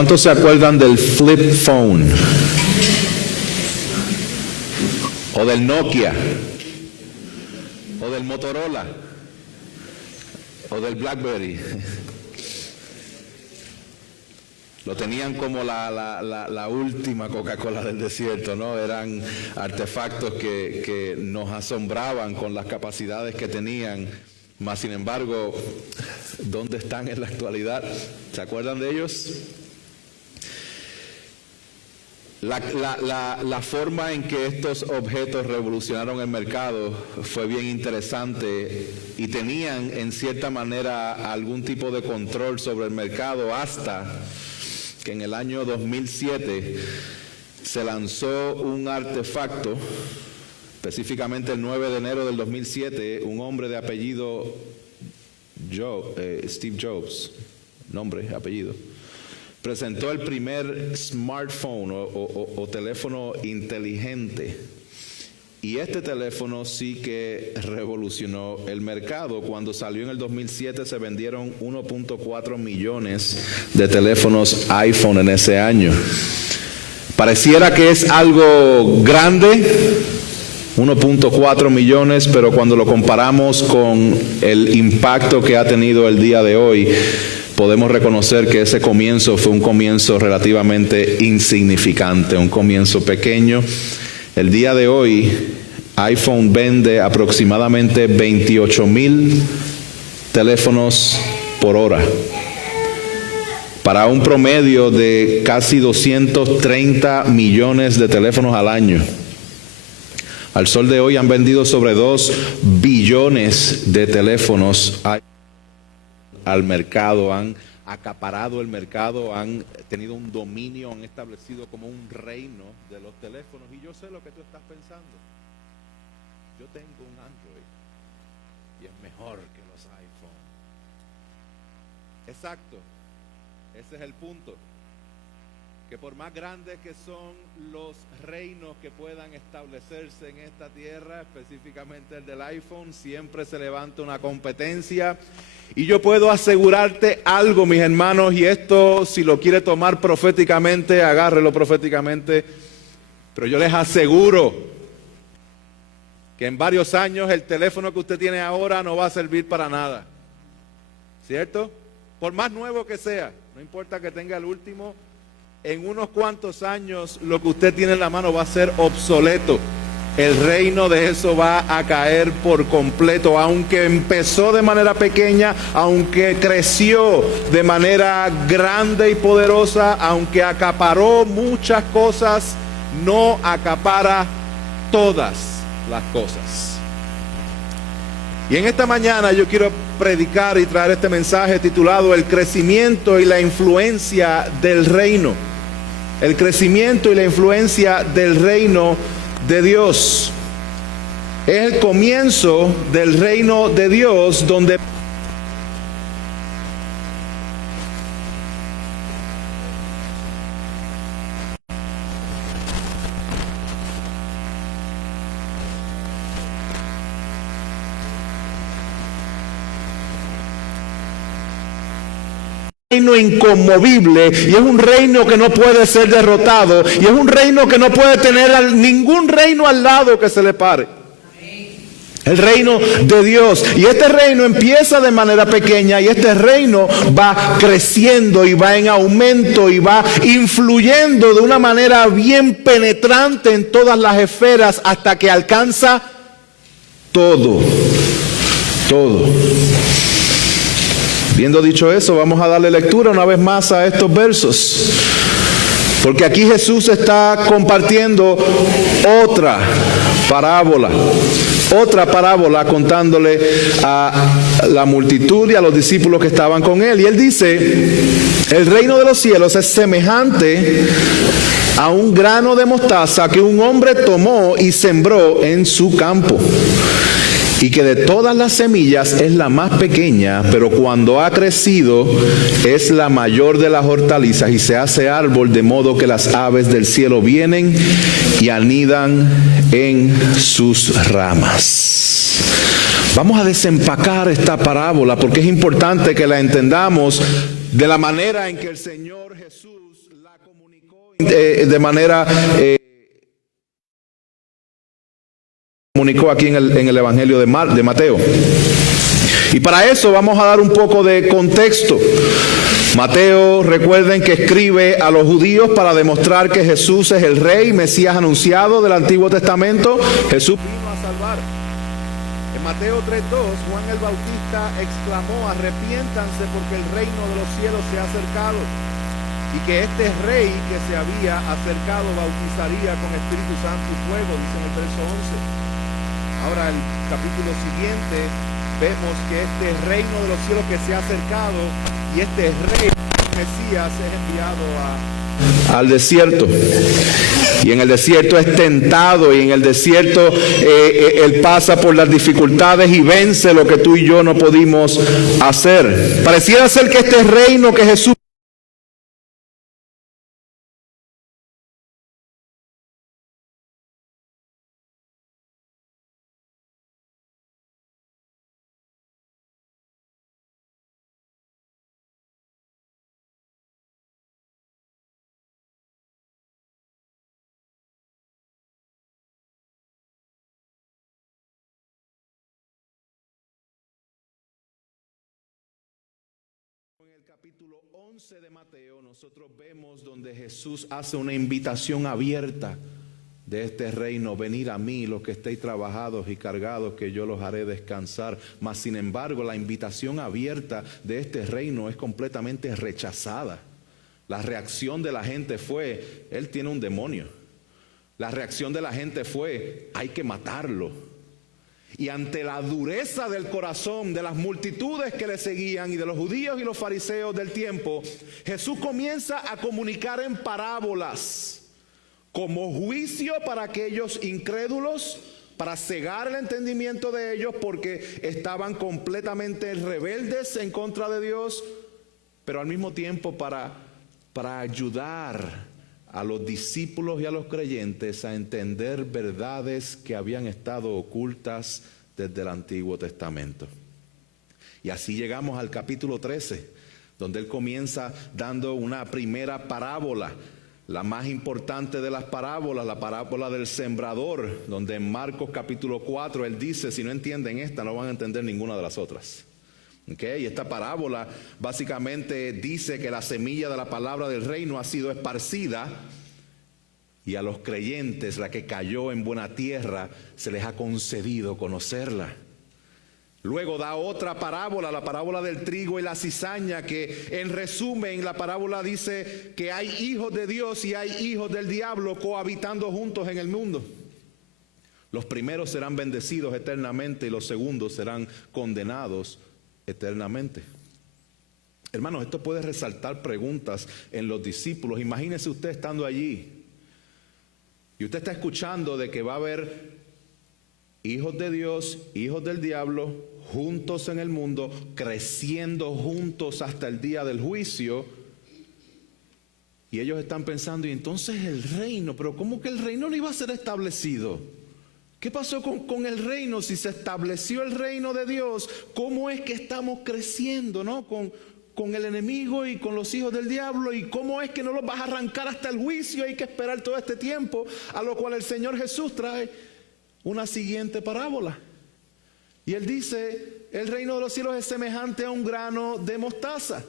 ¿Cuántos se acuerdan del flip phone? O del Nokia, o del Motorola, o del BlackBerry. Lo tenían como la última Coca-Cola del desierto, ¿no? Eran artefactos que nos asombraban con las capacidades que tenían, mas sin embargo, ¿dónde están en la actualidad? ¿Se acuerdan de ellos? La forma en que estos objetos revolucionaron el mercado fue bien interesante y tenían en cierta manera algún tipo de control sobre el mercado hasta que en el año 2007 se lanzó un artefacto, específicamente el 9 de enero del 2007, un hombre de apellido Steve Jobs, nombre, apellido, presentó el primer smartphone o teléfono inteligente. Y este teléfono sí que revolucionó el mercado. Cuando salió en el 2007 se vendieron 1.4 millones de teléfonos iPhone en ese año. Pareciera que es algo grande, 1.4 millones, pero cuando lo comparamos con el impacto que ha tenido el día de hoy, podemos reconocer que ese comienzo fue un comienzo relativamente insignificante, un comienzo pequeño. El día de hoy, iPhone vende aproximadamente 28,000 teléfonos por hora, para un promedio de casi 230 millones de teléfonos al año. Al sol de hoy han vendido sobre 2 billones de teléfonos al mercado, han acaparado el mercado, han tenido un dominio, han establecido como un reino de los teléfonos. Y yo sé lo que tú estás pensando. Yo tengo un Android y es mejor que los iPhone. Exacto, ese es el punto. Que por más grandes que son los reinos que puedan establecerse en esta tierra, específicamente el del iPhone, siempre se levanta una competencia. Y yo puedo asegurarte algo, mis hermanos, y esto, si lo quiere tomar proféticamente, agárrelo proféticamente, pero yo les aseguro que en varios años el teléfono que usted tiene ahora no va a servir para nada. ¿Cierto? Por más nuevo que sea, no importa que tenga el último, en unos cuantos años lo que usted tiene en la mano va a ser obsoleto. El reino de eso va a caer por completo, aunque empezó de manera pequeña, aunque creció de manera grande y poderosa, aunque acaparó muchas cosas, no acapara todas las cosas. Y en esta mañana yo quiero predicar y traer este mensaje titulado El crecimiento y la influencia del reino. El crecimiento y la influencia del reino de Dios. Es el comienzo del reino de Dios donde reino inconmovible, y es un reino que no puede ser derrotado, y es un reino que no puede tener ningún reino al lado que se le pare. El reino de Dios. Y este reino empieza de manera pequeña y este reino va creciendo y va en aumento y va influyendo de una manera bien penetrante en todas las esferas hasta que alcanza todo. Habiendo dicho eso, vamos a darle lectura una vez más a estos versos. Porque aquí Jesús está compartiendo otra parábola contándole a la multitud y a los discípulos que estaban con él. Y él dice, el reino de los cielos es semejante a un grano de mostaza que un hombre tomó y sembró en su campo. Y que de todas las semillas es la más pequeña, pero cuando ha crecido es la mayor de las hortalizas y se hace árbol, de modo que las aves del cielo vienen y anidan en sus ramas. Vamos a desempacar esta parábola porque es importante que la entendamos de la manera en que el Señor Jesús la comunicó de manera comunicó aquí en el Evangelio de Mateo. Y para eso vamos a dar un poco de contexto. Mateo, recuerden que escribe a los judíos para demostrar que Jesús es el Rey, Mesías anunciado del Antiguo Testamento. Jesús vino a salvar. En Mateo 3:2, Juan el Bautista exclamó: arrepiéntanse porque el reino de los cielos se ha acercado. Y que este Rey que se había acercado bautizaría con Espíritu Santo y fuego, dice en el verso 11. Ahora el capítulo siguiente vemos que este reino de los cielos que se ha acercado y este Rey Mesías es enviado al desierto. Y en el desierto es tentado, y en el desierto él pasa por las dificultades y vence lo que tú y yo no pudimos hacer. Pareciera ser que este reino que Jesús capítulo 11 de Mateo, nosotros vemos donde Jesús hace una invitación abierta de este reino: venid a mí los que estéis trabajados y cargados, que yo los haré descansar. Mas sin embargo, la invitación abierta de este reino es completamente rechazada. La reacción de la gente fue: él tiene un demonio. La reacción de la gente fue: hay que matarlo. Y ante la dureza del corazón de las multitudes que le seguían y de los judíos y los fariseos del tiempo, Jesús comienza a comunicar en parábolas como juicio para aquellos incrédulos, para cegar el entendimiento de ellos porque estaban completamente rebeldes en contra de Dios, pero al mismo tiempo para ayudar a los discípulos y a los creyentes a entender verdades que habían estado ocultas desde el Antiguo Testamento. Y así llegamos al capítulo 13, donde él comienza dando una primera parábola, la más importante de las parábolas, la parábola del sembrador, donde en Marcos capítulo 4 él dice: si no entienden esta, no van a entender ninguna de las otras. Y esta parábola básicamente dice que la semilla de la palabra del reino ha sido esparcida, y a los creyentes, la que cayó en buena tierra, se les ha concedido conocerla. Luego da otra parábola, la parábola del trigo y la cizaña, que en resumen la parábola dice que hay hijos de Dios y hay hijos del diablo cohabitando juntos en el mundo. Los primeros serán bendecidos eternamente y los segundos serán condenados eternamente. Hermanos, esto puede resaltar preguntas en los discípulos. Imagínese usted estando allí y usted está escuchando de que va a haber hijos de Dios, hijos del diablo, juntos en el mundo, creciendo juntos hasta el día del juicio. Y ellos están pensando: y entonces el reino, pero ¿cómo que el reino no iba a ser establecido? ¿Qué pasó con el reino? Si se estableció el reino de Dios, ¿cómo es que estamos creciendo, no? Con el enemigo y con los hijos del diablo. ¿Y cómo es que no los vas a arrancar hasta el juicio? Hay que esperar todo este tiempo. A lo cual el Señor Jesús trae una siguiente parábola. Y él dice: el reino de los cielos es semejante a un grano de mostaza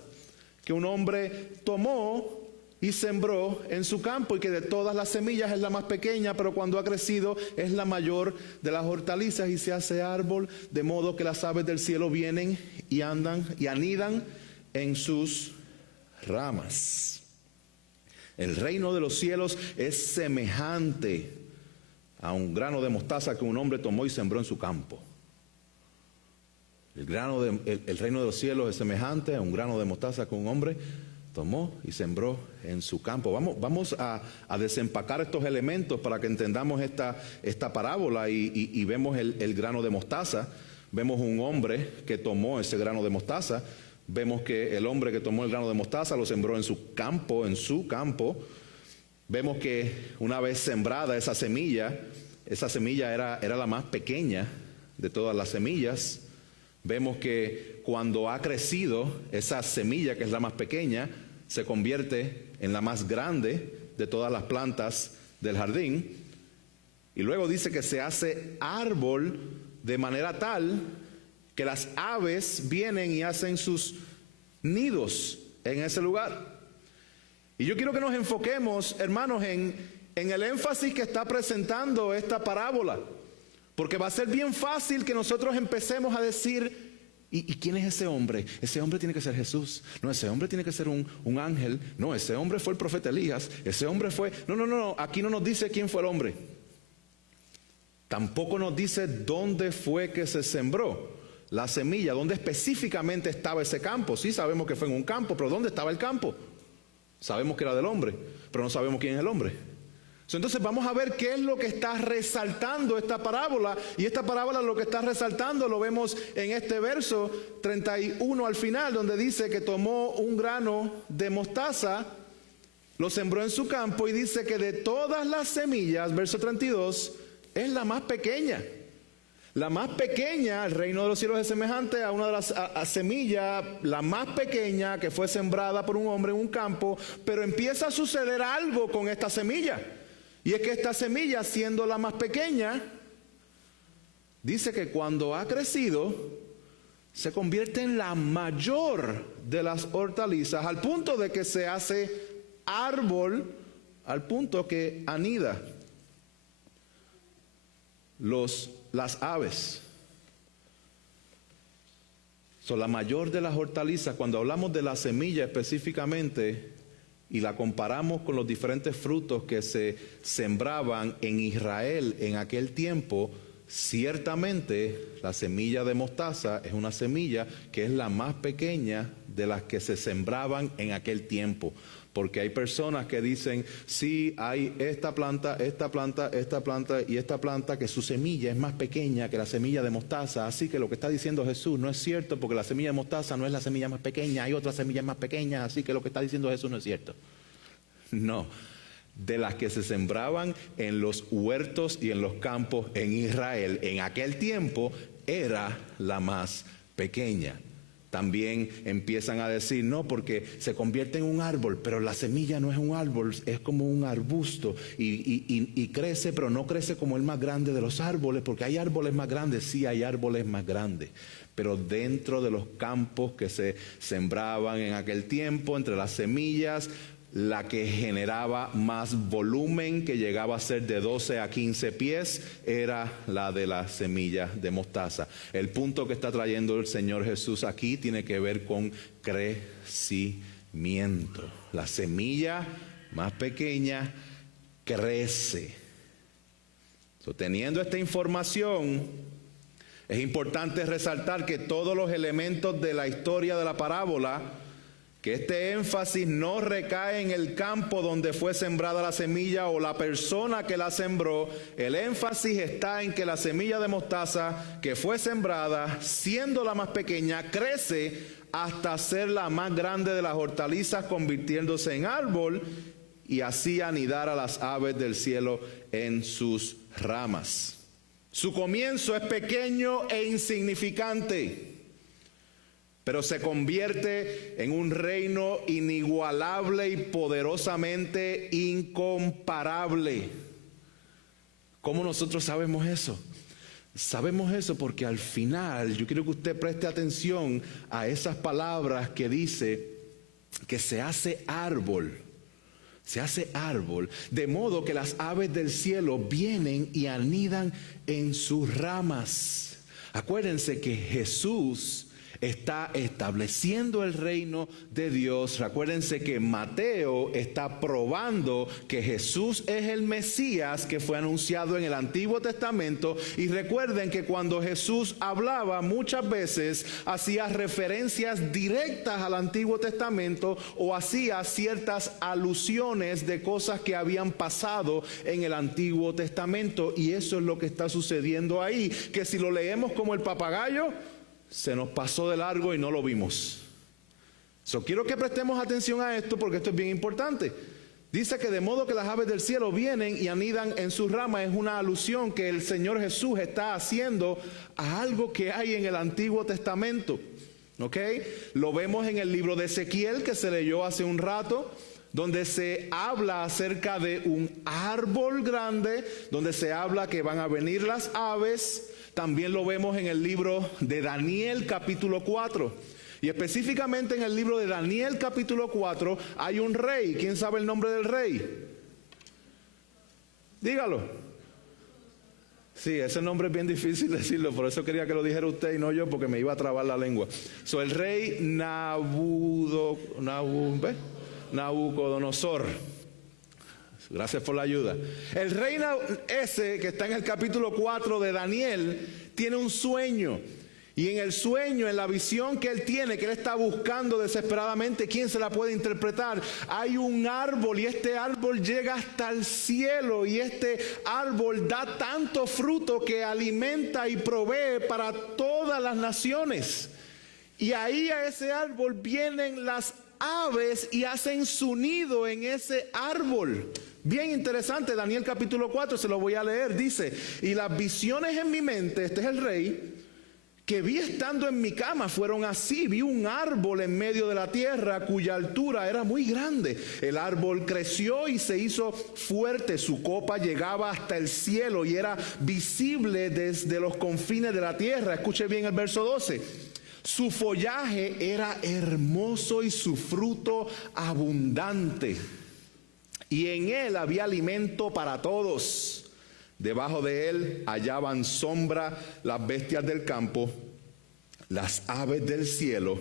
que un hombre tomó y sembró en su campo, y que de todas las semillas es la más pequeña, pero cuando ha crecido es la mayor de las hortalizas y se hace árbol, de modo que las aves del cielo vienen y andan y anidan en sus ramas. El reino de los cielos es semejante a un grano de mostaza que un hombre tomó y sembró en su campo. El reino de los cielos es semejante a un grano de mostaza que un hombre tomó y sembró en su campo. Vamos a desempacar estos elementos para que entendamos esta parábola y vemos el grano de mostaza. Vemos un hombre que tomó ese grano de mostaza. Vemos que el hombre que tomó el grano de mostaza lo sembró en su campo, Vemos que una vez sembrada esa semilla era la más pequeña de todas las semillas. Vemos que cuando ha crecido, esa semilla, que es la más pequeña, se convierte en la más grande de todas las plantas del jardín. Y luego dice que se hace árbol de manera tal que las aves vienen y hacen sus nidos en ese lugar. Y yo quiero que nos enfoquemos, hermanos, en el énfasis que está presentando esta parábola. Porque va a ser bien fácil que nosotros empecemos a decir, ¿y quién es ese hombre? Ese hombre tiene que ser Jesús. No, ese hombre tiene que ser un ángel. No, ese hombre fue el profeta Elías. Ese hombre fue... No. Aquí no nos dice quién fue el hombre. Tampoco nos dice dónde fue que se sembró la semilla, dónde específicamente estaba ese campo. Sí sabemos que fue en un campo, pero ¿dónde estaba el campo? Sabemos que era del hombre, pero no sabemos quién es el hombre. Entonces vamos a ver qué es lo que está resaltando esta parábola. Y esta parábola lo que está resaltando lo vemos en este verso 31 al final, donde dice que tomó un grano de mostaza, lo sembró en su campo y dice que de todas las semillas, verso 32, es la más pequeña. La más pequeña, el reino de los cielos es semejante a una de las semillas, la más pequeña que fue sembrada por un hombre en un campo, pero empieza a suceder algo con esta semilla. Y es que esta semilla, siendo la más pequeña, dice que cuando ha crecido, se convierte en la mayor de las hortalizas, al punto de que se hace árbol, al punto que anida las aves. Son la mayor de las hortalizas. Cuando hablamos de la semilla específicamente y la comparamos con los diferentes frutos que se sembraban en Israel en aquel tiempo, ciertamente la semilla de mostaza es una semilla que es la más pequeña de las que se sembraban en aquel tiempo. Porque hay personas que dicen, sí, hay esta planta y esta planta, que su semilla es más pequeña que la semilla de mostaza. Así que lo que está diciendo Jesús no es cierto, porque la semilla de mostaza no es la semilla más pequeña, hay otras semillas más pequeñas, así que lo que está diciendo Jesús no es cierto. No, de las que se sembraban en los huertos y en los campos en Israel en aquel tiempo, era la más pequeña. También empiezan a decir, no, porque se convierte en un árbol, pero la semilla no es un árbol, es como un arbusto y crece, pero no crece como el más grande de los árboles, porque hay árboles más grandes, sí hay árboles más grandes, pero dentro de los campos que se sembraban en aquel tiempo, entre las semillas, la que generaba más volumen, que llegaba a ser de 12 a 15 pies, era la de la semilla de mostaza. El punto que está trayendo el Señor Jesús aquí tiene que ver con crecimiento. La semilla más pequeña crece. Teniendo esta información, es importante resaltar que todos los elementos de la historia de la parábola, que este énfasis no recae en el campo donde fue sembrada la semilla o la persona que la sembró. El énfasis está en que la semilla de mostaza que fue sembrada, siendo la más pequeña, crece hasta ser la más grande de las hortalizas, convirtiéndose en árbol y así anidar a las aves del cielo en sus ramas. Su comienzo es pequeño e insignificante, pero se convierte en un reino inigualable y poderosamente incomparable. ¿Cómo nosotros sabemos eso? Sabemos eso porque al final, yo quiero que usted preste atención a esas palabras que dice que se hace árbol. Se hace árbol, de modo que las aves del cielo vienen y anidan en sus ramas. Acuérdense que Jesús está estableciendo el reino de Dios. Recuérdense que Mateo está probando que Jesús es el Mesías que fue anunciado en el Antiguo Testamento. Y recuerden que cuando Jesús hablaba, muchas veces hacía referencias directas al Antiguo Testamento o hacía ciertas alusiones de cosas que habían pasado en el Antiguo Testamento. Y eso es lo que está sucediendo ahí, que si lo leemos como el papagayo, se nos pasó de largo y no lo vimos. Quiero que prestemos atención a esto porque esto es bien importante. Dice que de modo que las aves del cielo vienen y anidan en sus ramas. Es una alusión que el Señor Jesús está haciendo a algo que hay en el Antiguo Testamento. ¿Ok? Lo vemos en el libro de Ezequiel que se leyó hace un rato, donde se habla acerca de un árbol grande, donde se habla que van a venir las aves. También lo vemos en el libro de Daniel capítulo 4. Y específicamente en el libro de Daniel capítulo 4 hay un rey. ¿Quién sabe el nombre del rey? Dígalo. Sí, ese nombre es bien difícil decirlo, por eso quería que lo dijera usted y no yo, porque me iba a trabar la lengua. El rey Nabucodonosor. Gracias por la ayuda. El rey ese que está en el capítulo 4 de Daniel tiene un sueño. Y en el sueño, en la visión que él tiene, que él está buscando desesperadamente, ¿quién se la puede interpretar? Hay un árbol y este árbol llega hasta el cielo y este árbol da tanto fruto que alimenta y provee para todas las naciones. Y ahí a ese árbol vienen las aves y hacen su nido en ese árbol. Bien interesante, Daniel capítulo 4, se lo voy a leer, dice: y las visiones en mi mente, este es el rey, que vi estando en mi cama fueron así. Vi un árbol en medio de la tierra cuya altura era muy grande. El árbol creció y se hizo fuerte. Su copa llegaba hasta el cielo y era visible desde los confines de la tierra. Escuche bien el verso 12. Su follaje era hermoso y su fruto abundante. Y en él había alimento para todos. Debajo de él hallaban sombra las bestias del campo, las aves del cielo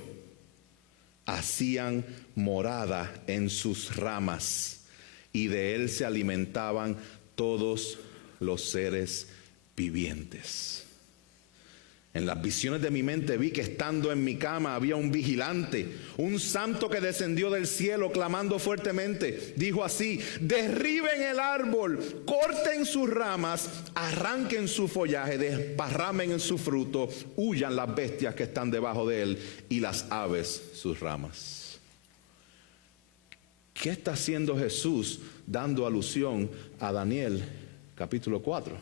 hacían morada en sus ramas, y de él se alimentaban todos los seres vivientes. En las visiones de mi mente vi que estando en mi cama había un vigilante, un santo que descendió del cielo clamando fuertemente. Dijo así: derriben el árbol, corten sus ramas, arranquen su follaje, desparramen en su fruto, huyan las bestias que están debajo de él y las aves sus ramas. ¿Qué está haciendo Jesús dando alusión a Daniel capítulo 4?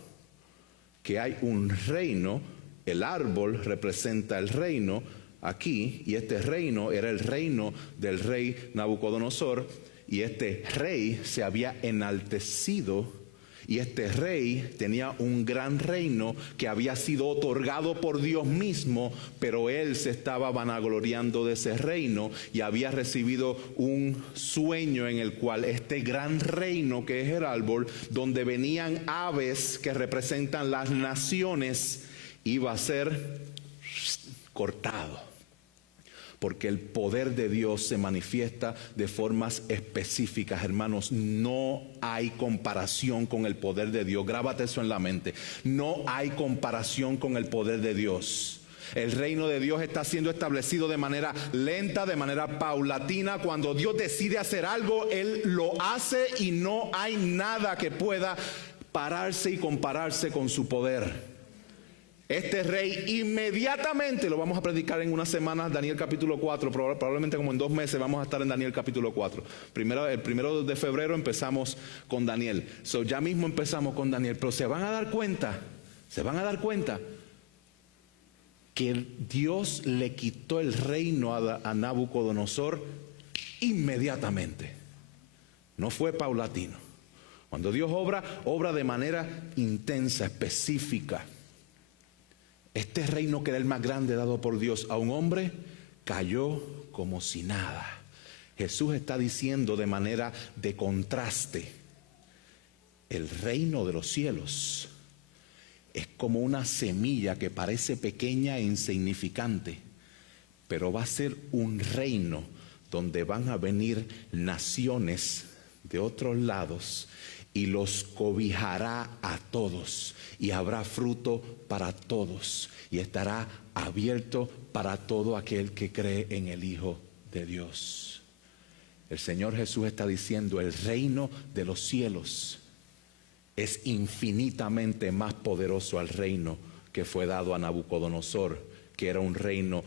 Que hay un reino. El árbol representa el reino aquí, y este reino era el reino del rey Nabucodonosor, y este rey se había enaltecido, y este rey tenía un gran reino que había sido otorgado por Dios mismo, pero él se estaba vanagloriando de ese reino y había recibido un sueño en el cual este gran reino, que es el árbol, donde venían aves que representan las naciones, iba a ser cortado, porque el poder de Dios se manifiesta de formas específicas. Hermanos, no hay comparación con el poder de Dios. Grábate eso en la mente. No hay comparación con el poder de Dios. El reino de Dios está siendo establecido de manera lenta, de manera paulatina. Cuando Dios decide hacer algo, Él lo hace y no hay nada que pueda pararse y compararse con su poder. Este rey inmediatamente, lo vamos a predicar en unas semanas, Daniel capítulo 4, probablemente como en 2 meses vamos a estar en Daniel capítulo 4. El primero de febrero empezamos con Daniel. Ya mismo empezamos con Daniel, pero se van a dar cuenta que Dios le quitó el reino a Nabucodonosor inmediatamente. No fue paulatino. Cuando Dios obra de manera intensa, específica. Este reino, que era el más grande dado por Dios a un hombre, cayó como si nada. Jesús está diciendo de manera de contraste: el reino de los cielos es como una semilla que parece pequeña e insignificante, pero va a ser un reino donde van a venir naciones de otros lados y los cobijará a todos, y habrá fruto para todos, y estará abierto para todo aquel que cree en el Hijo de Dios. El Señor Jesús está diciendo: el reino de los cielos es infinitamente más poderoso al reino que fue dado a Nabucodonosor, que era un reino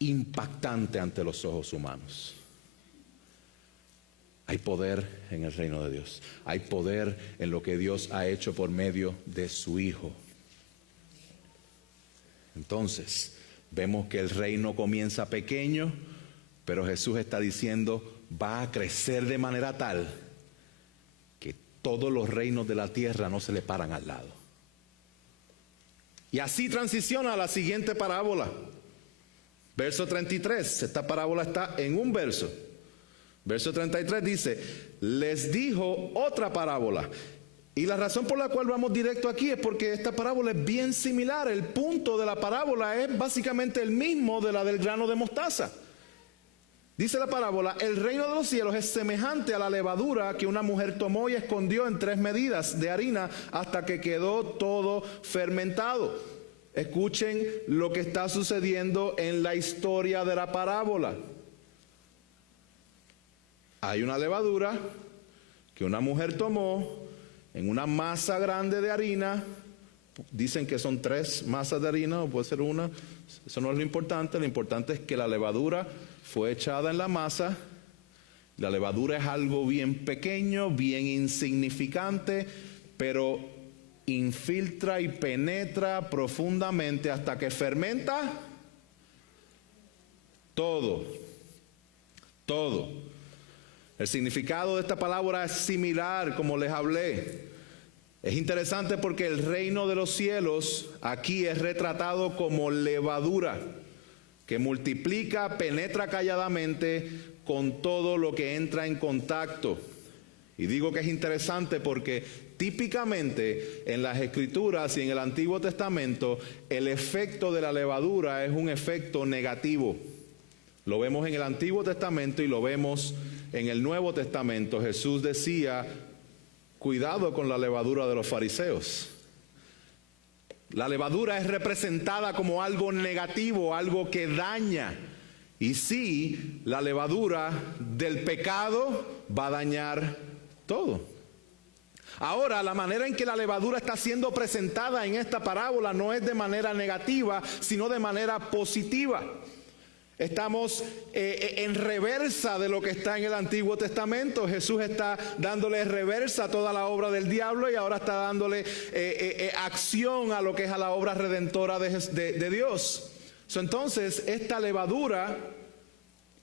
impactante ante los ojos humanos. Hay poder en el reino de Dios. Hay poder en lo que Dios ha hecho por medio de su Hijo. Entonces, vemos que el reino comienza pequeño, pero Jesús está diciendo, va a crecer de manera tal que todos los reinos de la tierra no se le paran al lado. Y así transiciona a la siguiente parábola. Verso 33, esta parábola está en un verso. Verso 33 dice, les dijo otra parábola. Y la razón por la cual vamos directo aquí es porque esta parábola es bien similar. El punto de la parábola es básicamente el mismo de la del grano de mostaza. Dice la parábola, el reino de los cielos es semejante a la levadura que una mujer tomó y escondió en 3 medidas de harina hasta que quedó todo fermentado. Escuchen lo que está sucediendo en la historia de la parábola. Hay una levadura que una mujer tomó en una masa grande de harina. Dicen que son 3 masas de harina, o puede ser una. Eso no es lo importante es que la levadura fue echada en la masa. La levadura es algo bien pequeño, bien insignificante, pero infiltra y penetra profundamente hasta que fermenta todo. El significado de esta palabra es similar, como les hablé. Es interesante porque el reino de los cielos aquí es retratado como levadura, que multiplica, penetra calladamente con todo lo que entra en contacto. Y digo que es interesante porque típicamente en las Escrituras y en el Antiguo Testamento, el efecto de la levadura es un efecto negativo. Lo vemos en el Antiguo Testamento y lo vemos en el Nuevo Testamento. Jesús decía, cuidado con la levadura de los fariseos. La levadura es representada como algo negativo, algo que daña. Y sí, la levadura del pecado va a dañar todo. Ahora, la manera en que la levadura está siendo presentada en esta parábola no es de manera negativa, sino de manera positiva. Estamos en reversa de lo que está en el Antiguo Testamento. Jesús está dándole reversa a toda la obra del diablo y ahora está dándole acción a lo que es a la obra redentora de Dios. Entonces, esta levadura,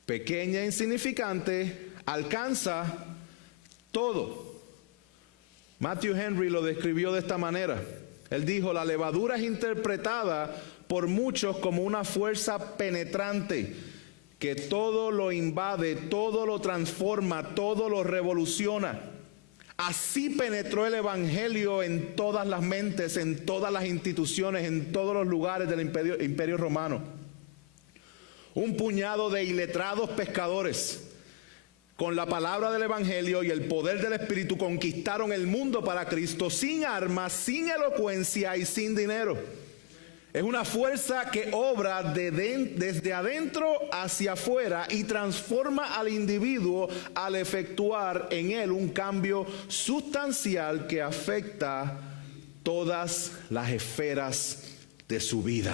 pequeña e insignificante, alcanza todo. Matthew Henry lo describió de esta manera. Él dijo, la levadura es interpretada por muchos como una fuerza penetrante que todo lo invade, todo lo transforma, todo lo revoluciona. Así penetró el evangelio en todas las mentes, en todas las instituciones, en todos los lugares del imperio romano. Un puñado de iletrados pescadores, con la palabra del evangelio y el poder del Espíritu, conquistaron el mundo para Cristo sin armas, sin elocuencia y sin dinero. Es una fuerza que obra desde adentro hacia afuera y transforma al individuo al efectuar en él un cambio sustancial que afecta todas las esferas de su vida.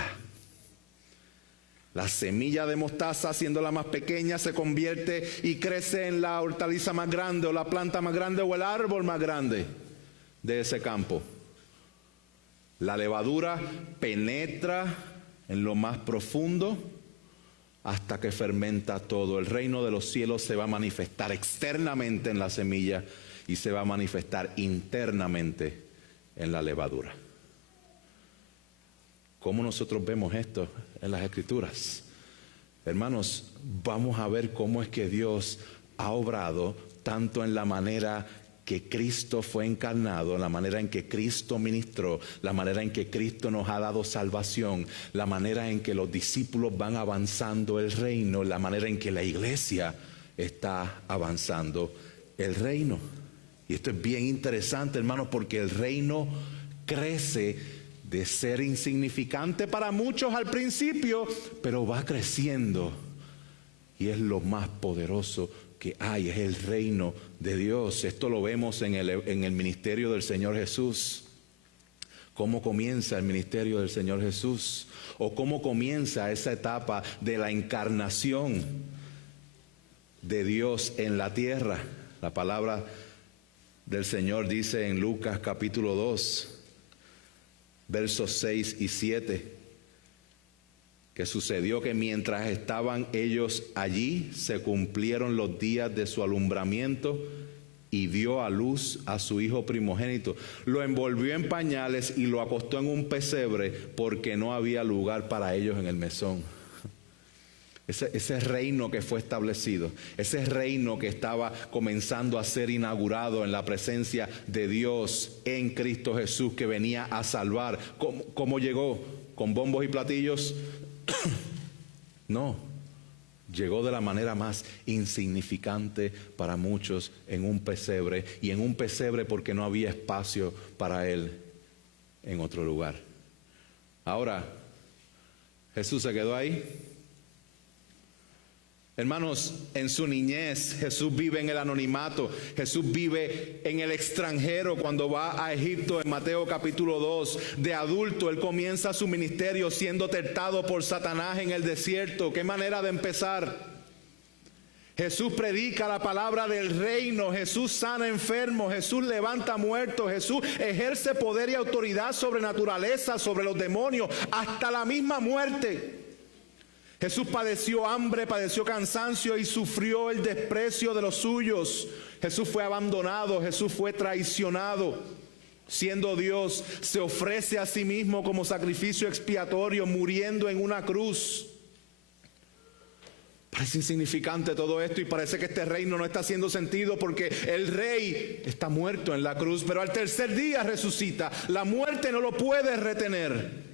La semilla de mostaza, siendo la más pequeña, se convierte y crece en la hortaliza más grande, o la planta más grande, o el árbol más grande de ese campo. La levadura penetra en lo más profundo hasta que fermenta todo. El reino de los cielos se va a manifestar externamente en la semilla y se va a manifestar internamente en la levadura. ¿Cómo nosotros vemos esto en las Escrituras? Hermanos, vamos a ver cómo es que Dios ha obrado tanto en la manera que Cristo fue encarnado, la manera en que Cristo ministró, la manera en que Cristo nos ha dado salvación, la manera en que los discípulos van avanzando el reino, la manera en que la iglesia está avanzando el reino. Y esto es bien interesante, hermanos, porque el reino crece de ser insignificante para muchos al principio, pero va creciendo y es lo más poderoso que hay, es el reino de Dios. Esto lo vemos en el ministerio del Señor Jesús. ¿Cómo comienza el ministerio del Señor Jesús? ¿O cómo comienza esa etapa de la encarnación de Dios en la tierra? La palabra del Señor dice en Lucas capítulo 2, versos 6 y 7, que sucedió que mientras estaban ellos allí, se cumplieron los días de su alumbramiento y dio a luz a su hijo primogénito. Lo envolvió en pañales y lo acostó en un pesebre porque no había lugar para ellos en el mesón. Ese reino que fue establecido, ese reino que estaba comenzando a ser inaugurado en la presencia de Dios en Cristo Jesús, que venía a salvar. ¿Cómo llegó? ¿Con bombos y platillos? No, llegó de la manera más insignificante para muchos, en un pesebre, y en un pesebre porque no había espacio para él en otro lugar. Ahora, Jesús se quedó ahí. Hermanos, en su niñez Jesús vive en el anonimato, Jesús vive en el extranjero cuando va a Egipto en Mateo capítulo 2. De adulto Él comienza su ministerio siendo tentado por Satanás en el desierto. ¿Qué manera de empezar? Jesús predica la palabra del reino, Jesús sana enfermos, Jesús levanta muertos, Jesús ejerce poder y autoridad sobre naturaleza, sobre los demonios, hasta la misma muerte. Jesús padeció hambre, padeció cansancio y sufrió el desprecio de los suyos. Jesús fue abandonado, Jesús fue traicionado. Siendo Dios, se ofrece a sí mismo como sacrificio expiatorio, muriendo en una cruz. Parece insignificante todo esto y parece que este reino no está haciendo sentido porque el rey está muerto en la cruz, pero al tercer día resucita. La muerte no lo puede retener.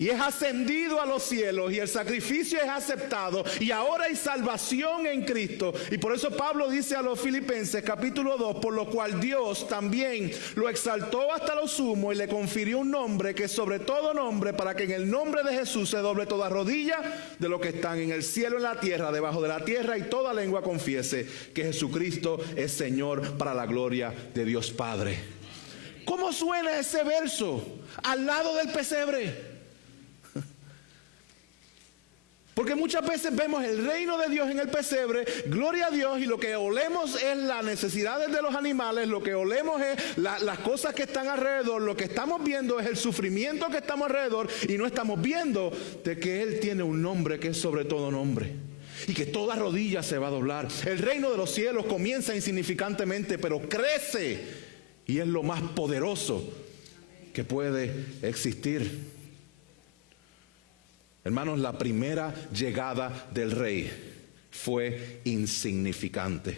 Y es ascendido a los cielos y el sacrificio es aceptado y ahora hay salvación en Cristo. Y por eso Pablo dice a los Filipenses capítulo 2, por lo cual Dios también lo exaltó hasta lo sumo y le confirió un nombre que es sobre todo nombre, para que en el nombre de Jesús se doble toda rodilla de los que están en el cielo, en la tierra, debajo de la tierra, y toda lengua confiese que Jesucristo es Señor, para la gloria de Dios Padre. ¿Cómo suena ese verso al lado del pesebre? Porque muchas veces vemos el reino de Dios en el pesebre, gloria a Dios, y lo que olemos es las necesidades de los animales, lo que olemos es las cosas que están alrededor, lo que estamos viendo es el sufrimiento que estamos alrededor, y no estamos viendo de que Él tiene un nombre que es sobre todo nombre, y que toda rodilla se va a doblar. El reino de los cielos comienza insignificantemente, pero crece, y es lo más poderoso que puede existir. Hermanos, la primera llegada del rey fue insignificante.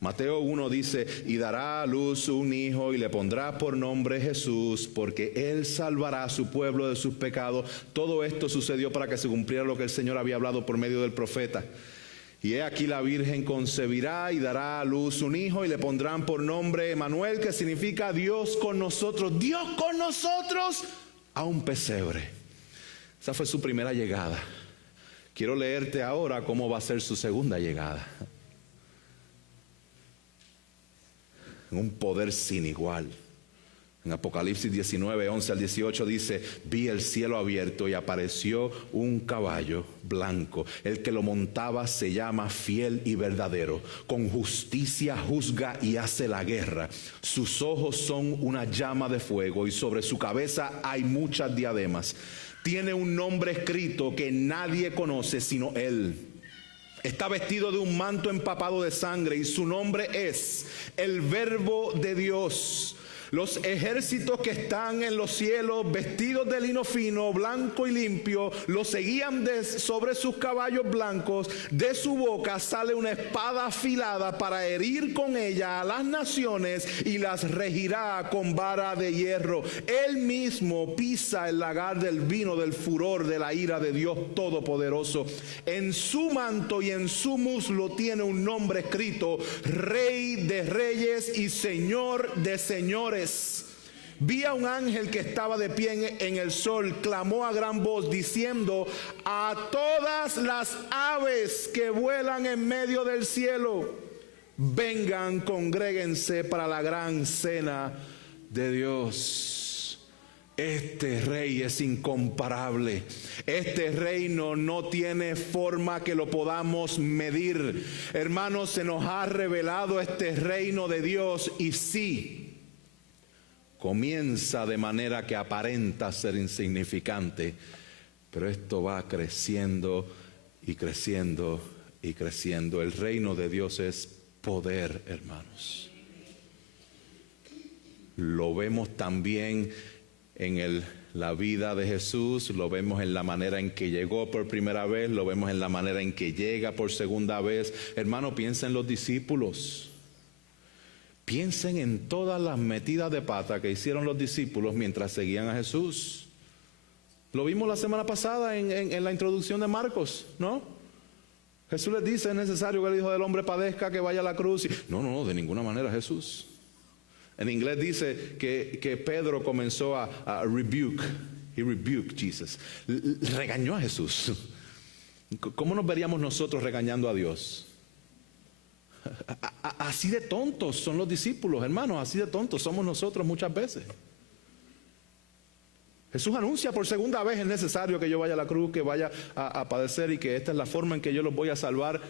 Mateo 1 dice, y dará a luz un hijo y le pondrá por nombre Jesús, porque él salvará a su pueblo de sus pecados. Todo esto sucedió para que se cumpliera lo que el Señor había hablado por medio del profeta. Y he aquí la Virgen concebirá y dará a luz un hijo y le pondrán por nombre Emanuel, que significa Dios con nosotros. Dios con nosotros a un pesebre. Esa fue su primera llegada. Quiero leerte ahora cómo va a ser su segunda llegada. En un poder sin igual. En Apocalipsis 19, 11 al 18 dice, vi el cielo abierto y apareció un caballo blanco. El que lo montaba se llama Fiel y Verdadero. Con justicia juzga y hace la guerra. Sus ojos son una llama de fuego y sobre su cabeza hay muchas diademas. Tiene un nombre escrito que nadie conoce sino Él. Está vestido de un manto empapado de sangre y su nombre es el Verbo de Dios. Los ejércitos que están en los cielos, vestidos de lino fino, blanco y limpio, lo seguían sobre sus caballos blancos. De su boca sale una espada afilada para herir con ella a las naciones y las regirá con vara de hierro. Él mismo pisa el lagar del vino del furor de la ira de Dios Todopoderoso. En su manto y en su muslo tiene un nombre escrito: Rey de Reyes y Señor de Señores. Vi a un ángel que estaba de pie en el sol, clamó a gran voz diciendo a todas las aves que vuelan en medio del cielo, vengan, congréguense para la gran cena de Dios. Este rey es incomparable. Este reino no tiene forma que lo podamos medir. Hermanos, se nos ha revelado este reino de Dios y sí, comienza de manera que aparenta ser insignificante, pero esto va creciendo y creciendo y creciendo. El reino de Dios es poder, hermanos. Lo vemos también en la vida de Jesús, lo vemos en la manera en que llegó por primera vez, lo vemos en la manera en que llega por segunda vez. Hermano, piensen en los discípulos. Piensen en todas las metidas de pata que hicieron los discípulos mientras seguían a Jesús. Lo vimos la semana pasada en la introducción de Marcos, ¿no? Jesús les dice, es necesario que el Hijo del Hombre padezca, que vaya a la cruz. No, de ninguna manera, Jesús. En inglés dice que Pedro comenzó a rebuke. He rebuked Jesus. Regañó a Jesús. ¿Cómo nos veríamos nosotros regañando a Dios? Así de tontos son los discípulos, hermanos. Así de tontos somos nosotros muchas veces. Jesús anuncia por segunda vez, es necesario que yo vaya a la cruz, que vaya a padecer y que esta es la forma en que yo los voy a salvar.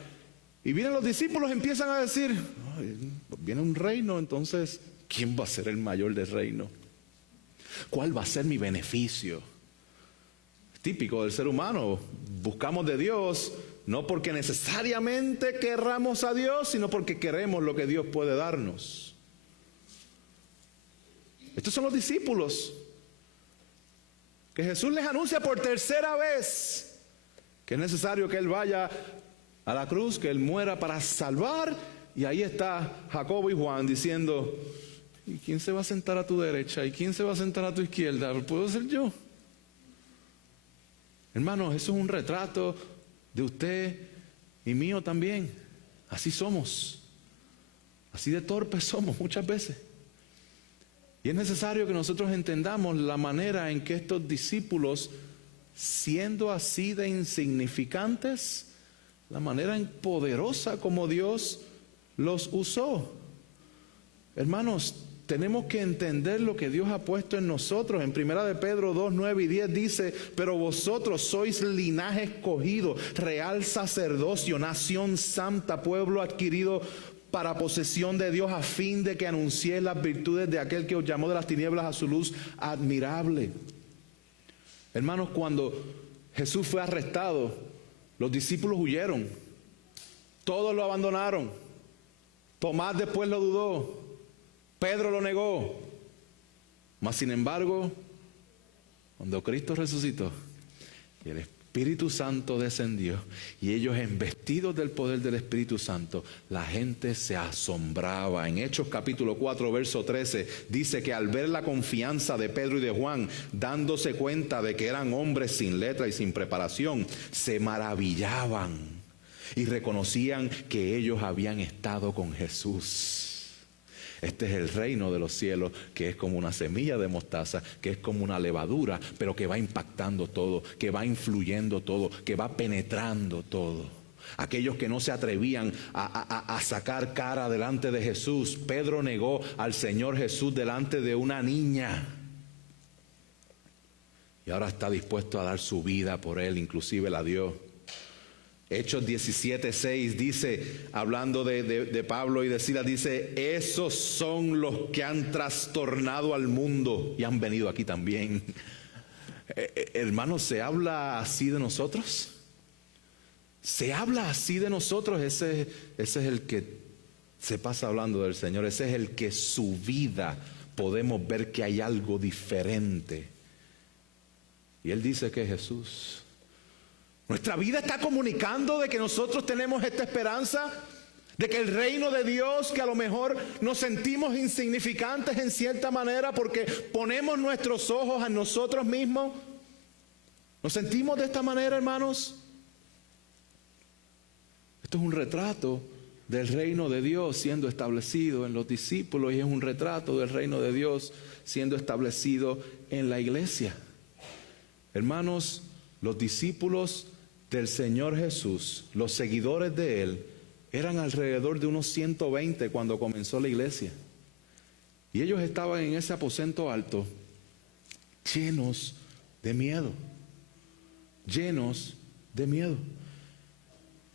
Y vienen los discípulos, empiezan a decir, viene un reino, entonces ¿quién va a ser el mayor del reino? ¿Cuál va a ser mi beneficio? Típico del ser humano, buscamos de Dios no porque necesariamente querramos a Dios, sino porque queremos lo que Dios puede darnos. Estos son los discípulos que Jesús les anuncia por tercera vez que es necesario que Él vaya a la cruz, que Él muera para salvar. Y ahí está Jacobo y Juan diciendo, ¿y quién se va a sentar a tu derecha? ¿Y quién se va a sentar a tu izquierda? ¿Puedo ser yo? Hermanos, eso es un retrato de usted y mío también. Así somos. Así de torpes somos muchas veces. Y es necesario que nosotros entendamos la manera en que estos discípulos, siendo así de insignificantes, la manera poderosa como Dios los usó. Hermanos, tenemos que entender lo que Dios ha puesto en nosotros. En 1 de Pedro 2, 9 y 10 dice, pero vosotros sois linaje escogido, real sacerdocio, nación santa, pueblo adquirido para posesión de Dios, a fin de que anunciéis las virtudes de aquel que os llamó de las tinieblas a su luz admirable. Hermanos, cuando Jesús fue arrestado, los discípulos huyeron. Todos lo abandonaron. Tomás después lo dudó. Pedro lo negó. Mas sin embargo, cuando Cristo resucitó y el Espíritu Santo descendió y ellos embestidos del poder del Espíritu Santo, la gente se asombraba. En Hechos capítulo 4 verso 13 dice que al ver la confianza de Pedro y de Juan, dándose cuenta de que eran hombres sin letra y sin preparación, se maravillaban y reconocían que ellos habían estado con Jesús. Este es el reino de los cielos, que es como una semilla de mostaza, que es como una levadura, pero que va impactando todo, que va influyendo todo, que va penetrando todo. Aquellos que no se atrevían a sacar cara delante de Jesús. Pedro negó al Señor Jesús delante de una niña. Y ahora está dispuesto a dar su vida por Él, inclusive la dio. Hechos 17:6 dice, hablando de Pablo y de Silas, dice, esos son los que han trastornado al mundo y han venido aquí también. Hermanos, ¿se habla así de nosotros? ¿Se habla así de nosotros? Ese es el que se pasa hablando del Señor. Ese es el que su vida podemos ver que hay algo diferente. Y Él dice que es Jesús. Nuestra vida está comunicando de que nosotros tenemos esta esperanza, de que el reino de Dios, que a lo mejor nos sentimos insignificantes en cierta manera porque ponemos nuestros ojos en nosotros mismos. ¿Nos sentimos de esta manera, hermanos? Esto es un retrato del reino de Dios siendo establecido en los discípulos y es un retrato del reino de Dios siendo establecido en la iglesia. Hermanos, los discípulos del Señor Jesús, los seguidores de Él, eran alrededor de unos 120 cuando comenzó la iglesia. Y ellos estaban en ese aposento alto, llenos de miedo, llenos de miedo.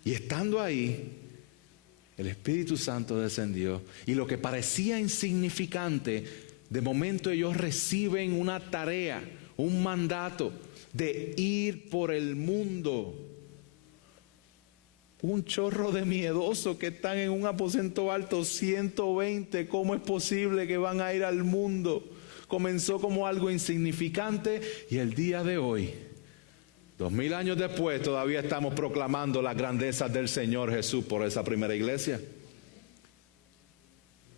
Y estando ahí, el Espíritu Santo descendió y lo que parecía insignificante, de momento ellos reciben una tarea, un mandato de ir por el mundo. Un chorro de miedosos que están en un aposento alto, 120, ¿cómo es posible que van a ir al mundo? Comenzó como algo insignificante y el día de hoy, 2000 años después, todavía estamos proclamando las grandezas del Señor Jesús por esa primera iglesia.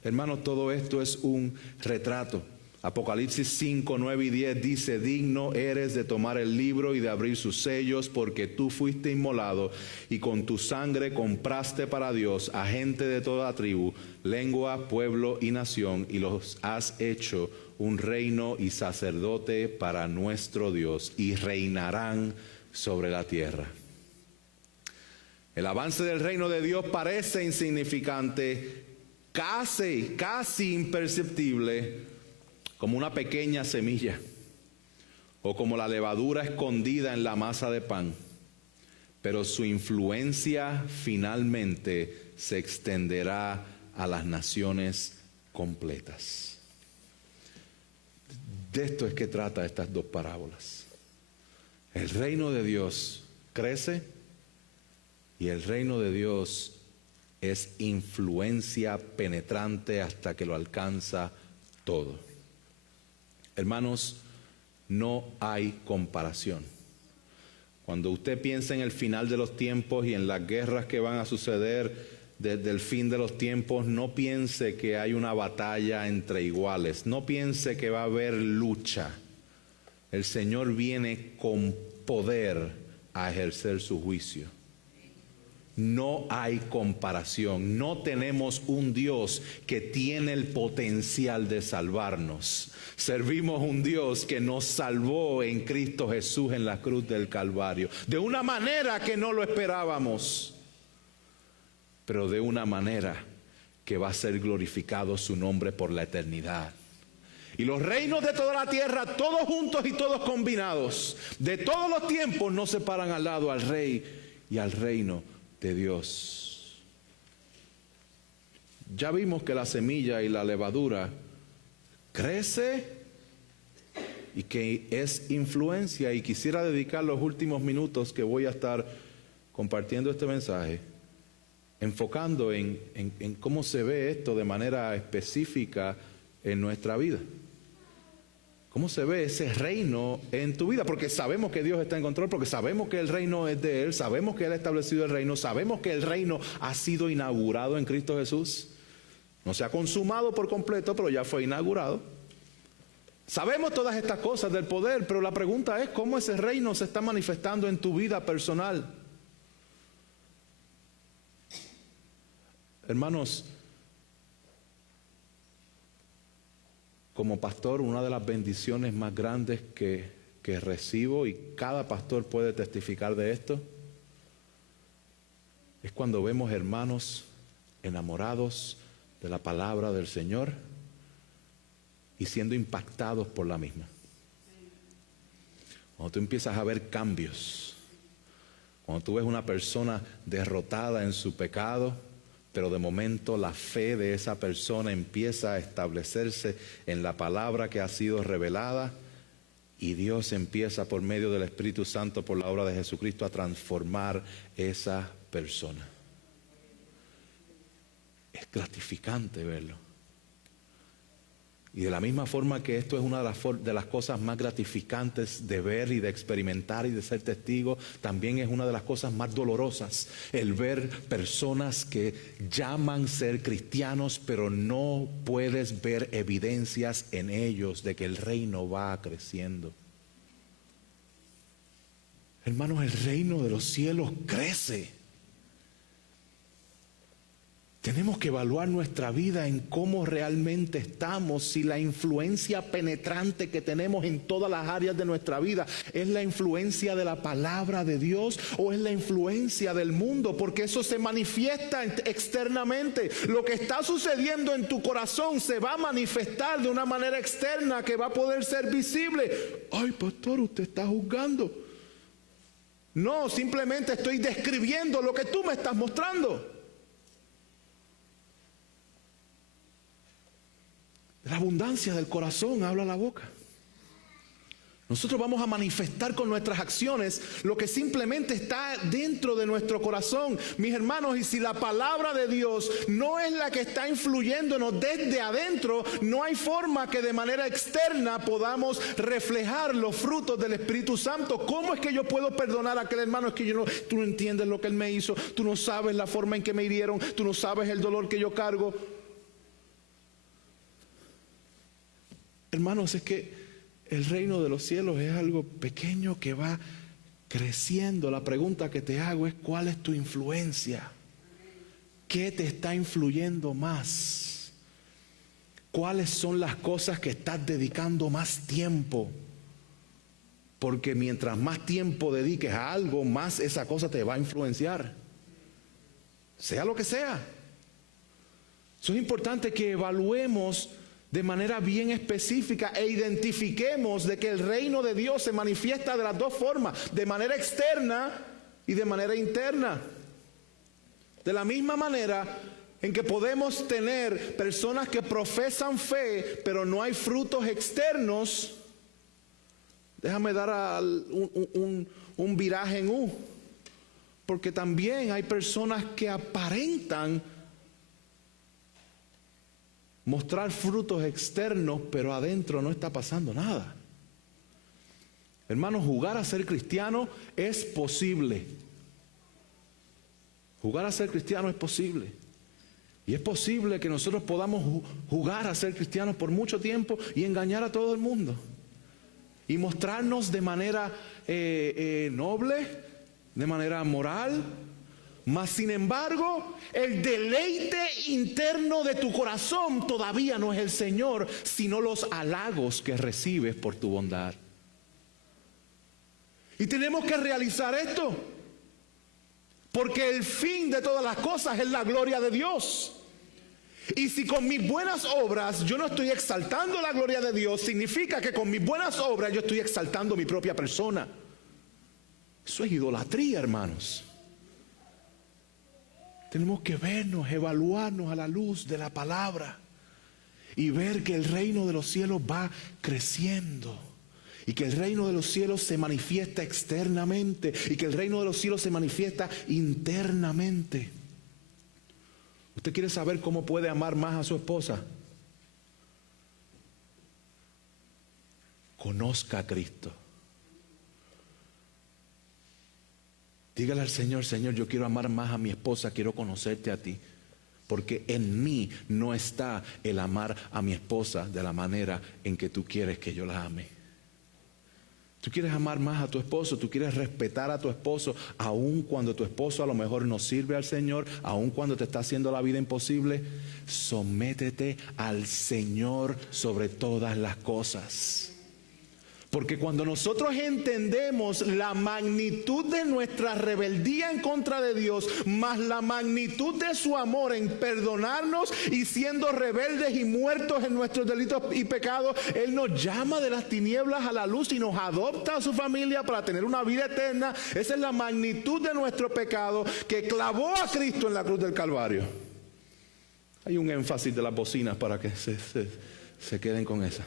Hermanos, todo esto es un retrato. Apocalipsis 5, 9 y 10 dice: digno eres de tomar el libro y de abrir sus sellos, porque tú fuiste inmolado y con tu sangre compraste para Dios a gente de toda tribu, lengua, pueblo y nación, y los has hecho un reino y sacerdote para nuestro Dios, y reinarán sobre la tierra. El avance del reino de Dios parece insignificante, casi imperceptible, como una pequeña semilla o como la levadura escondida en la masa de pan, pero su influencia finalmente se extenderá a las naciones completas. De esto es que trata estas dos parábolas. El reino de Dios crece y el reino de Dios es influencia penetrante hasta que lo alcanza todo. Hermanos, no hay comparación. Cuando usted piensa en el final de los tiempos y en las guerras que van a suceder desde el fin de los tiempos, no piense que hay una batalla entre iguales, no piense que va a haber lucha. El Señor viene con poder a ejercer su juicio. No hay comparación. No tenemos un Dios que tiene el potencial de salvarnos. Servimos un Dios que nos salvó en Cristo Jesús en la cruz del Calvario, de una manera que no lo esperábamos, pero de una manera que va a ser glorificado su nombre por la eternidad. Y los reinos de toda la tierra, todos juntos y todos combinados, de todos los tiempos, no se paran al lado al Rey y al reino de Dios. Ya vimos que la semilla y la levadura crece y que es influencia, y quisiera dedicar los últimos minutos que voy a estar compartiendo este mensaje enfocando en cómo se ve esto de manera específica en nuestra vida. ¿Cómo se ve ese reino en tu vida? Porque sabemos que Dios está en control, porque sabemos que el reino es de Él, sabemos que Él ha establecido el reino, sabemos que el reino ha sido inaugurado en Cristo Jesús. No se ha consumado por completo, pero ya fue inaugurado. Sabemos todas estas cosas del poder, pero la pregunta es cómo ese reino se está manifestando en tu vida personal. Hermanos, como pastor, una de las bendiciones más grandes que recibo, y cada pastor puede testificar de esto, es cuando vemos hermanos enamorados de la palabra del Señor y siendo impactados por la misma. Cuando tú empiezas a ver cambios, cuando tú ves una persona derrotada en su pecado, pero de momento la fe de esa persona empieza a establecerse en la palabra que ha sido revelada, y Dios empieza por medio del Espíritu Santo, por la obra de Jesucristo, a transformar esa persona. Es gratificante verlo. Y de la misma forma que esto es una de las cosas más gratificantes de ver y de experimentar y de ser testigo, también es una de las cosas más dolorosas el ver personas que llaman ser cristianos, pero no puedes ver evidencias en ellos de que el reino va creciendo. Hermanos, el reino de los cielos crece. Tenemos que evaluar nuestra vida en cómo realmente estamos, si la influencia penetrante que tenemos en todas las áreas de nuestra vida es la influencia de la palabra de Dios o es la influencia del mundo, porque eso se manifiesta externamente. Lo que está sucediendo en tu corazón se va a manifestar de una manera externa que va a poder ser visible. Ay, pastor, usted está juzgando. No, simplemente estoy describiendo lo que tú me estás mostrando. De la abundancia del corazón habla la boca. Nosotros vamos a manifestar con nuestras acciones lo que simplemente está dentro de nuestro corazón. Mis hermanos, y si la palabra de Dios no es la que está influyéndonos desde adentro, no hay forma que de manera externa podamos reflejar los frutos del Espíritu Santo. ¿Cómo es que yo puedo perdonar a aquel hermano? Es que tú no entiendes lo que él me hizo, tú no sabes la forma en que me hirieron, tú no sabes el dolor que yo cargo. Hermanos, es que el reino de los cielos es algo pequeño que va creciendo. La pregunta que te hago es: ¿cuál es tu influencia? ¿Qué te está influyendo más? ¿Cuáles son las cosas que estás dedicando más tiempo? Porque mientras más tiempo dediques a algo, más esa cosa te va a influenciar. Sea lo que sea. Eso es importante que evaluemos de manera bien específica e identifiquemos de que el reino de Dios se manifiesta de las dos formas, de manera externa y de manera interna. De la misma manera en que podemos tener personas que profesan fe, pero no hay frutos externos. Déjame dar un viraje en U, porque también hay personas que aparentan mostrar frutos externos, pero adentro no está pasando nada. Hermanos, jugar a ser cristiano es posible. Jugar a ser cristiano es posible. Y es posible que nosotros podamos jugar a ser cristianos por mucho tiempo y engañar a todo el mundo. Y mostrarnos de manera noble, de manera moral. Mas sin embargo, el deleite interno de tu corazón todavía no es el Señor, sino los halagos que recibes por tu bondad. Y tenemos que realizar esto, porque el fin de todas las cosas es la gloria de Dios. Y si con mis buenas obras yo no estoy exaltando la gloria de Dios, significa que con mis buenas obras yo estoy exaltando mi propia persona. Eso es idolatría, hermanos. Tenemos que vernos, evaluarnos a la luz de la palabra y ver que el reino de los cielos va creciendo y que el reino de los cielos se manifiesta externamente y que el reino de los cielos se manifiesta internamente. ¿Usted quiere saber cómo puede amar más a su esposa? Conozca a Cristo. Dígale al Señor: Señor, yo quiero amar más a mi esposa, quiero conocerte a ti, porque en mí no está el amar a mi esposa de la manera en que tú quieres que yo la ame. Tú quieres amar más a tu esposo, tú quieres respetar a tu esposo, aun cuando tu esposo a lo mejor no sirve al Señor, aun cuando te está haciendo la vida imposible. Sométete al Señor sobre todas las cosas. Porque cuando nosotros entendemos la magnitud de nuestra rebeldía en contra de Dios, más la magnitud de su amor en perdonarnos y siendo rebeldes y muertos en nuestros delitos y pecados, Él nos llama de las tinieblas a la luz y nos adopta a su familia para tener una vida eterna. Esa es la magnitud de nuestro pecado que clavó a Cristo en la cruz del Calvario. Hay un énfasis de las bocinas para que se queden con esa.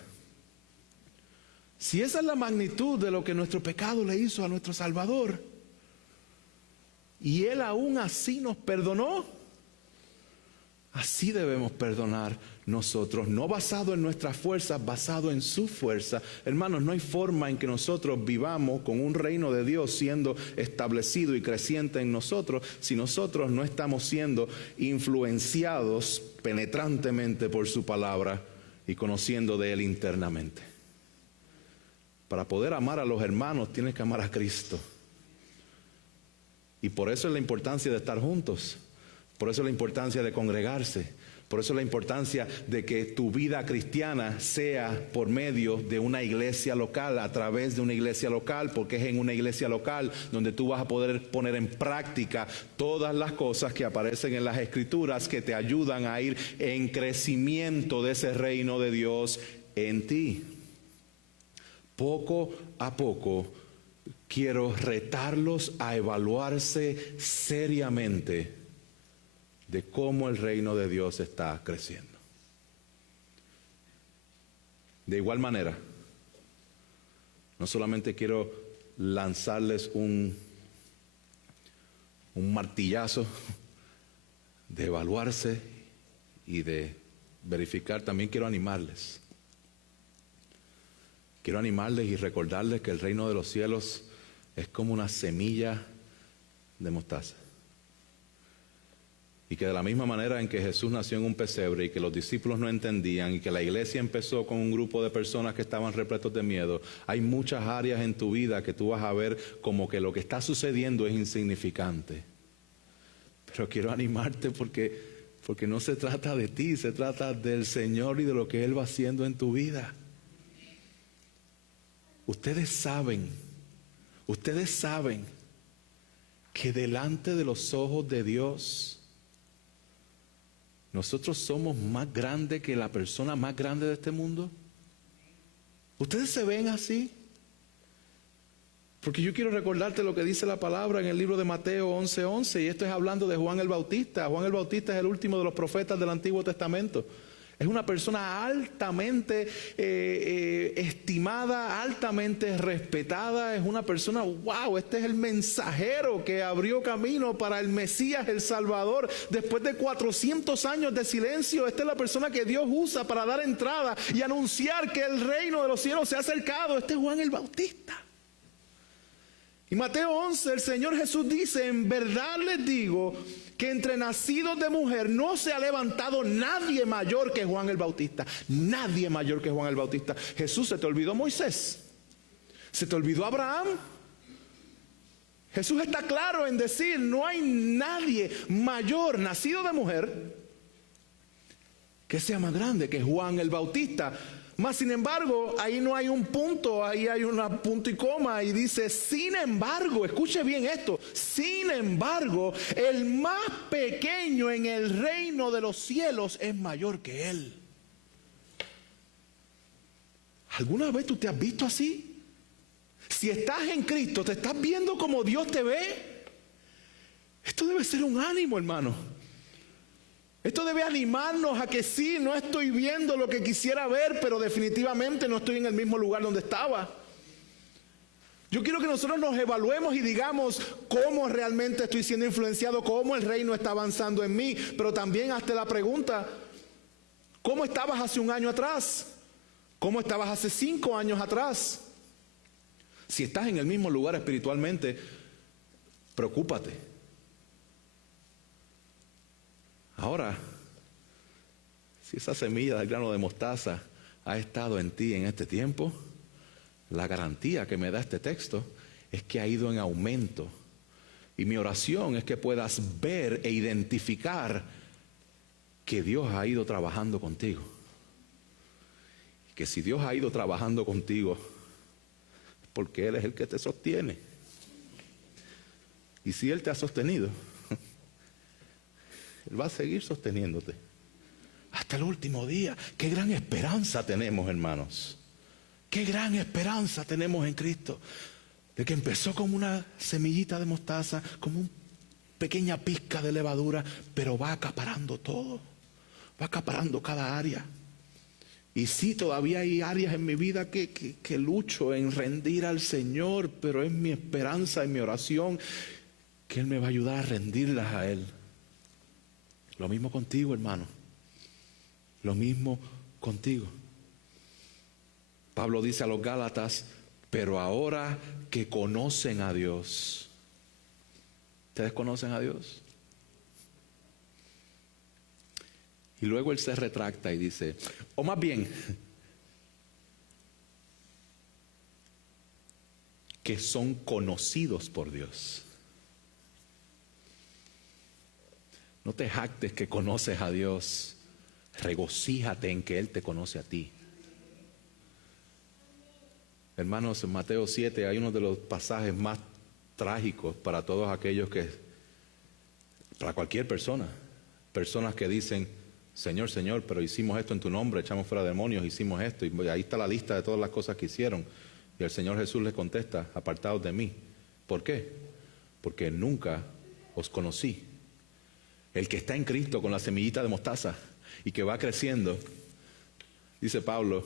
Si esa es la magnitud de lo que nuestro pecado le hizo a nuestro Salvador, y Él aún así nos perdonó, así debemos perdonar nosotros, no basado en nuestras fuerzas, basado en su fuerza. Hermanos, no hay forma en que nosotros vivamos con un reino de Dios siendo establecido y creciente en nosotros, si nosotros no estamos siendo influenciados penetrantemente por su palabra y conociendo de Él internamente. Para poder amar a los hermanos tienes que amar a Cristo. Y por eso es la importancia de estar juntos. Por eso la importancia de congregarse. Por eso la importancia de que tu vida cristiana sea por medio de una iglesia local, a través de una iglesia local, porque es en una iglesia local donde tú vas a poder poner en práctica todas las cosas que aparecen en las Escrituras que te ayudan a ir en crecimiento de ese reino de Dios en ti. Poco a poco quiero retarlos a evaluarse seriamente de cómo el reino de Dios está creciendo. De igual manera, no solamente quiero lanzarles un martillazo de evaluarse y de verificar, también quiero animarles. Quiero animarles y recordarles que el reino de los cielos es como una semilla de mostaza. Y que de la misma manera en que Jesús nació en un pesebre y que los discípulos no entendían y que la iglesia empezó con un grupo de personas que estaban repletos de miedo, hay muchas áreas en tu vida que tú vas a ver como que lo que está sucediendo es insignificante. Pero quiero animarte porque no se trata de ti, se trata del Señor y de lo que Él va haciendo en tu vida. Ustedes saben que delante de los ojos de Dios, nosotros somos más grandes que la persona más grande de este mundo. ¿Ustedes se ven así? Porque yo quiero recordarte lo que dice la palabra en el libro de Mateo 11:11, y esto es hablando de Juan el Bautista. Juan el Bautista es el último de los profetas del Antiguo Testamento. Es una persona altamente estimada, altamente respetada. Es una persona, wow, este es el mensajero que abrió camino para el Mesías, el Salvador. Después de 400 años de silencio, esta es la persona que Dios usa para dar entrada y anunciar que el reino de los cielos se ha acercado. Este es Juan el Bautista. Y Mateo 11, el Señor Jesús dice: en verdad les digo que entre nacidos de mujer no se ha levantado nadie mayor que Juan el Bautista. Nadie mayor que Juan el Bautista. Jesús, ¿se te olvidó Moisés? ¿Se te olvidó Abraham? Jesús está claro en decir: no hay nadie mayor nacido de mujer que sea más grande que Juan el Bautista. Mas sin embargo, ahí no hay un punto, ahí hay un punto y coma, y dice: sin embargo, escuche bien esto, sin embargo, el más pequeño en el reino de los cielos es mayor que él. ¿Alguna vez tú te has visto así? Si estás en Cristo, ¿te estás viendo como Dios te ve? Esto debe ser un ánimo, hermano. Esto debe animarnos a que sí, no estoy viendo lo que quisiera ver, pero definitivamente no estoy en el mismo lugar donde estaba. Yo quiero que nosotros nos evaluemos y digamos cómo realmente estoy siendo influenciado, cómo el reino está avanzando en mí. Pero también hazte la pregunta: ¿cómo estabas hace un año atrás? ¿Cómo estabas hace 5 años atrás? Si estás en el mismo lugar espiritualmente, preocúpate. Ahora, si esa semilla del grano de mostaza ha estado en ti en este tiempo, la garantía que me da este texto es que ha ido en aumento. Y mi oración es que puedas ver e identificar que Dios ha ido trabajando contigo. Que si Dios ha ido trabajando contigo, es porque Él es el que te sostiene. Y si Él te ha sostenido, Él va a seguir sosteniéndote hasta el último día. Qué gran esperanza tenemos, hermanos. Qué gran esperanza tenemos en Cristo. De que empezó como una semillita de mostaza, como una pequeña pizca de levadura, pero va acaparando todo. Va acaparando cada área. Y sí, todavía hay áreas en mi vida que lucho en rendir al Señor, pero es mi esperanza y mi oración que Él me va a ayudar a rendirlas a Él. Lo mismo contigo, hermano. Lo mismo contigo. Pablo dice a los Gálatas: pero ahora que conocen a Dios. ¿Ustedes conocen a Dios? Y luego él se retracta y dice, o más bien, que son conocidos por Dios. No te jactes que conoces a Dios. Regocíjate en que Él te conoce a ti. Hermanos, en Mateo 7 hay uno de los pasajes más trágicos para todos aquellos para cualquier persona. Personas que dicen, Señor, Señor, pero hicimos esto en tu nombre, echamos fuera demonios, hicimos esto. Y ahí está la lista de todas las cosas que hicieron. Y el Señor Jesús les contesta, apartados de mí. ¿Por qué? Porque nunca os conocí. El que está en Cristo con la semillita de mostaza y que va creciendo, dice Pablo,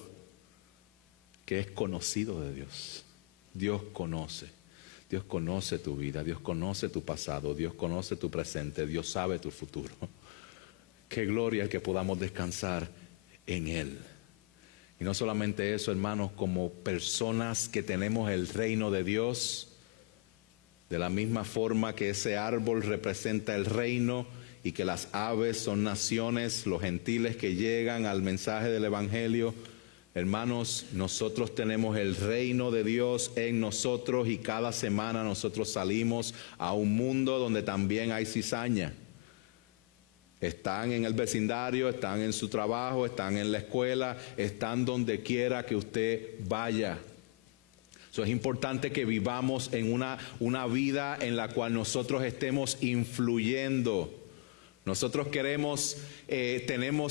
que es conocido de Dios. Dios conoce tu vida, Dios conoce tu pasado, Dios conoce tu presente, Dios sabe tu futuro. Qué gloria el que podamos descansar en Él. Y no solamente eso, hermanos, como personas que tenemos el reino de Dios, de la misma forma que ese árbol representa el reino y que las aves son naciones, los gentiles que llegan al mensaje del Evangelio. Hermanos, nosotros tenemos el reino de Dios en nosotros y cada semana nosotros salimos a un mundo donde también hay cizaña. Están en el vecindario, están en su trabajo, están en la escuela, están donde quiera que usted vaya. Eso es importante que vivamos en una vida en la cual nosotros estemos influyendo. Nosotros tenemos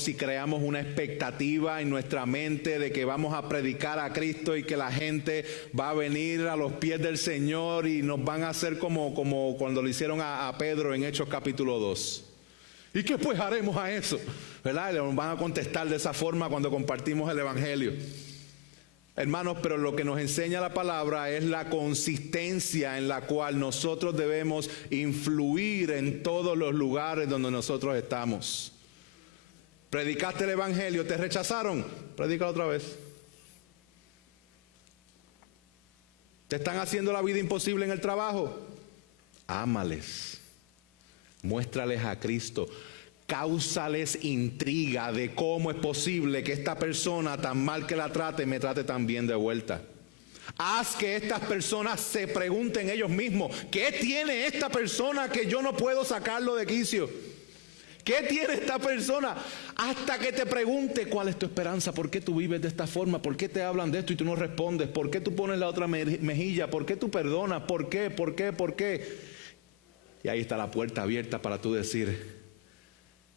y creamos una expectativa en nuestra mente de que vamos a predicar a Cristo y que la gente va a venir a los pies del Señor y nos van a hacer como cuando le hicieron a Pedro en Hechos capítulo 2. ¿Y qué pues haremos a eso? ¿Verdad? Le van a contestar de esa forma cuando compartimos el Evangelio. Hermanos, pero lo que nos enseña la palabra es la consistencia en la cual nosotros debemos influir en todos los lugares donde nosotros estamos. Predicaste el Evangelio, te rechazaron, predícalo otra vez. Te están haciendo la vida imposible en el trabajo, ámales, muéstrales a Cristo. Cáusales intriga de cómo es posible que esta persona, tan mal que la trate, me trate tan bien de vuelta. Haz que estas personas se pregunten ellos mismos, ¿qué tiene esta persona que yo no puedo sacarlo de quicio? ¿Qué tiene esta persona? Hasta que te pregunte cuál es tu esperanza, por qué tú vives de esta forma, por qué te hablan de esto y tú no respondes, por qué tú pones la otra mejilla, por qué tú perdonas, por qué. Y ahí está la puerta abierta para tú decir,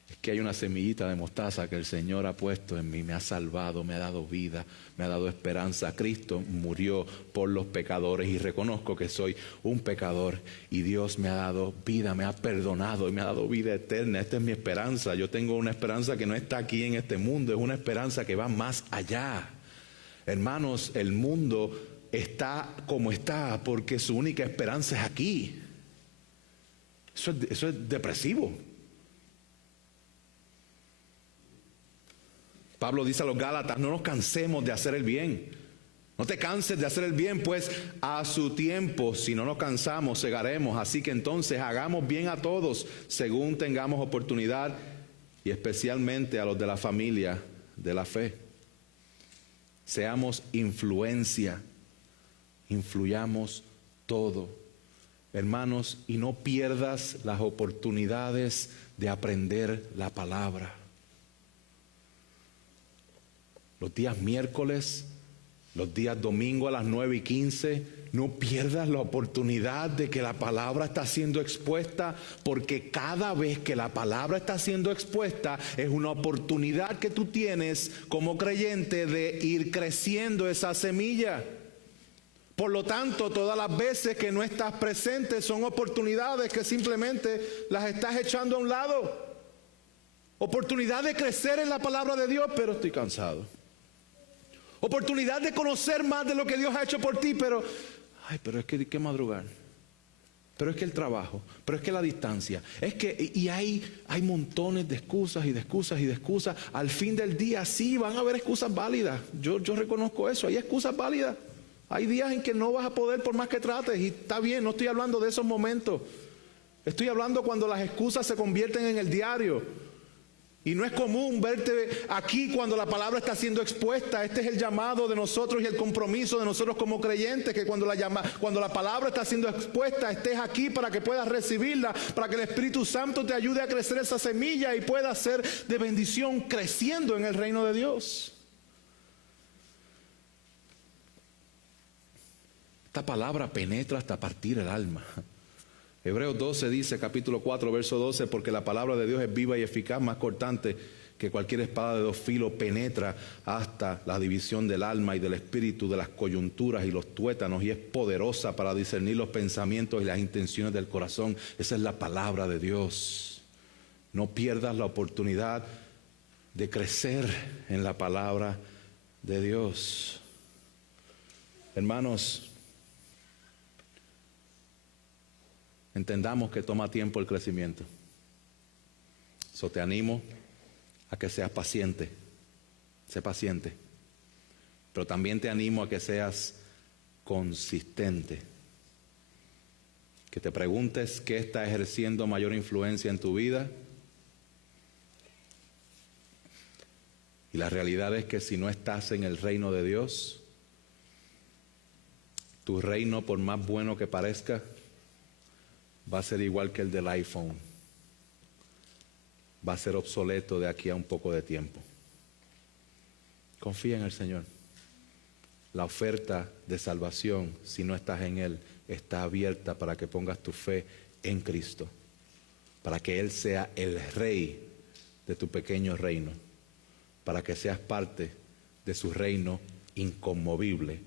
es que hay una semillita de mostaza que el Señor ha puesto en mí, me ha salvado, me ha dado vida, me ha dado esperanza. Cristo murió por los pecadores y reconozco que soy un pecador y Dios me ha dado vida, me ha perdonado y me ha dado vida eterna. Esta es mi esperanza. Yo tengo una esperanza que no está aquí en este mundo, es una esperanza que va más allá. Hermanos, el mundo está como está porque su única esperanza es aquí. Eso es depresivo. Pablo dice a los Gálatas, no nos cansemos de hacer el bien. No te canses de hacer el bien, pues a su tiempo, si no nos cansamos, segaremos. Así que entonces hagamos bien a todos, según tengamos oportunidad, y especialmente a los de la familia de la fe. Seamos influencia, influyamos todo. Hermanos, y no pierdas las oportunidades de aprender la palabra. Los días miércoles, los días domingo a las 9:15, no pierdas la oportunidad de que la palabra está siendo expuesta, porque cada vez que la palabra está siendo expuesta es una oportunidad que tú tienes como creyente de ir creciendo esa semilla. Por lo tanto, todas las veces que no estás presente son oportunidades que simplemente las estás echando a un lado. Oportunidad de crecer en la palabra de Dios, pero estoy cansado. Oportunidad de conocer más de lo que Dios ha hecho por ti, pero es que hay que madrugar. Pero es que el trabajo, pero es que la distancia, es que, y hay montones de excusas y de excusas y de excusas. Al fin del día sí van a haber excusas válidas. Yo reconozco eso, hay excusas válidas. Hay días en que no vas a poder por más que trates y está bien, no estoy hablando de esos momentos. Estoy hablando cuando las excusas se convierten en el diario. Y no es común verte aquí cuando la palabra está siendo expuesta. Este es el llamado de nosotros y el compromiso de nosotros como creyentes, que cuando la palabra está siendo expuesta, estés aquí para que puedas recibirla, para que el Espíritu Santo te ayude a crecer esa semilla y pueda ser de bendición creciendo en el reino de Dios. Esta palabra penetra hasta partir el alma. Hebreos 12 dice, capítulo 4, verso 12, porque la palabra de Dios es viva y eficaz, más cortante que cualquier espada de dos filos, penetra hasta la división del alma y del espíritu, de las coyunturas y los tuétanos, y es poderosa para discernir los pensamientos y las intenciones del corazón. Esa es la palabra de Dios. No pierdas la oportunidad de crecer en la palabra de Dios. Hermanos, entendamos que toma tiempo el crecimiento. So te animo a que seas paciente. Sé paciente. Pero también te animo a que seas consistente. Que te preguntes qué está ejerciendo mayor influencia en tu vida. Y la realidad es que si no estás en el reino de Dios, tu reino, por más bueno que parezca, va a ser igual que el del iPhone. Va a ser obsoleto de aquí a un poco de tiempo. Confía en el Señor. La oferta de salvación, si no estás en Él, está abierta para que pongas tu fe en Cristo, para que Él sea el Rey de tu pequeño reino, para que seas parte de su reino inconmovible,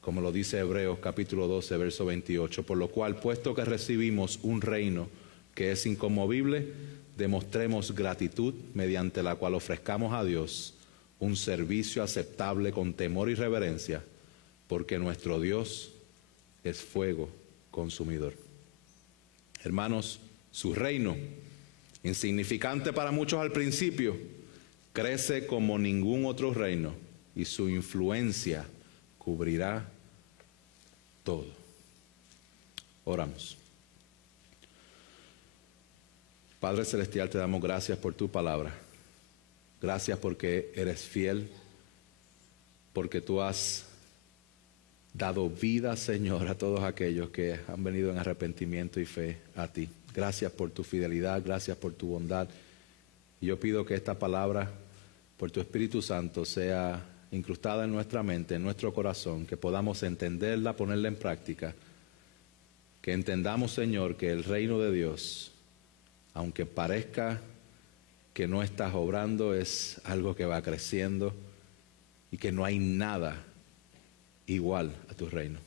como lo dice Hebreos capítulo 12, verso 28, por lo cual, puesto que recibimos un reino que es inconmovible, demostremos gratitud mediante la cual ofrezcamos a Dios un servicio aceptable con temor y reverencia, porque nuestro Dios es fuego consumidor. Hermanos, su reino, insignificante para muchos al principio, crece como ningún otro reino y su influencia cubrirá todo. Oramos. Padre Celestial, te damos gracias por tu palabra. Gracias porque eres fiel, porque tú has dado vida, Señor, a todos aquellos que han venido en arrepentimiento y fe a ti. Gracias por tu fidelidad, gracias por tu bondad. Y yo pido que esta palabra, por tu Espíritu Santo, sea incrustada en nuestra mente, en nuestro corazón, que podamos entenderla, ponerla en práctica, que entendamos, Señor, que el reino de Dios, aunque parezca que no estás obrando, es algo que va creciendo y que no hay nada igual a tu reino.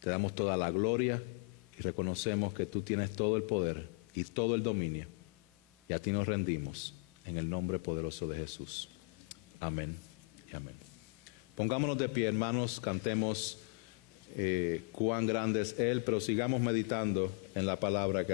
Te damos toda la gloria y reconocemos que tú tienes todo el poder y todo el dominio, y a ti nos rendimos en el nombre poderoso de Jesús. Amén. Amén. Pongámonos de pie, hermanos, cantemos cuán grande es Él, pero sigamos meditando en la palabra que